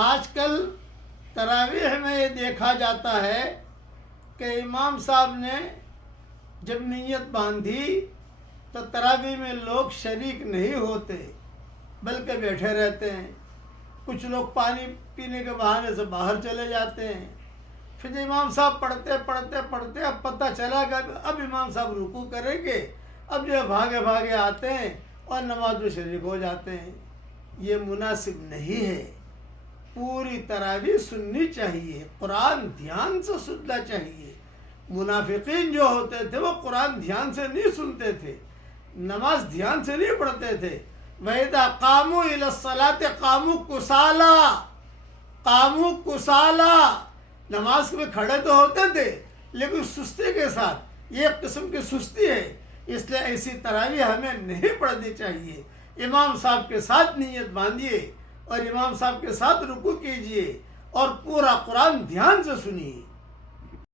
آج کل تراویح میں یہ دیکھا جاتا ہے کہ امام صاحب نے جب نیت باندھی تو تراویح میں لوگ شریک نہیں ہوتے بلکہ بیٹھے رہتے ہیں. کچھ لوگ پانی پینے کے بہانے سے باہر چلے جاتے ہیں. پھر جب امام صاحب پڑھتے اب پتہ چلا کہ اب امام صاحب رکوع کریں گے، اب جو ہے بھاگے آتے ہیں اور نماز میں شریک ہو جاتے ہیں. یہ مناسب نہیں ہے. پوری تراویح سننی چاہیے، قرآن دھیان سے سننا چاہیے. منافقین جو ہوتے تھے وہ قرآن دھیان سے نہیں سنتے تھے، نماز دھیان سے نہیں پڑھتے تھے. وَإِذَا قَامُوا إِلَى الصَّلَاةِ قَامُوا كُسَالَىٰ. نماز میں کھڑے تو ہوتے تھے لیکن سستی کے ساتھ. یہ ایک قسم کی سستی ہے. اس لیے ایسی تراویح ہمیں نہیں پڑھنی چاہیے. امام صاحب کے ساتھ نیت باندھیے اور امام صاحب کے ساتھ رکوع کیجیے اور پورا قرآن دھیان سے سنیے.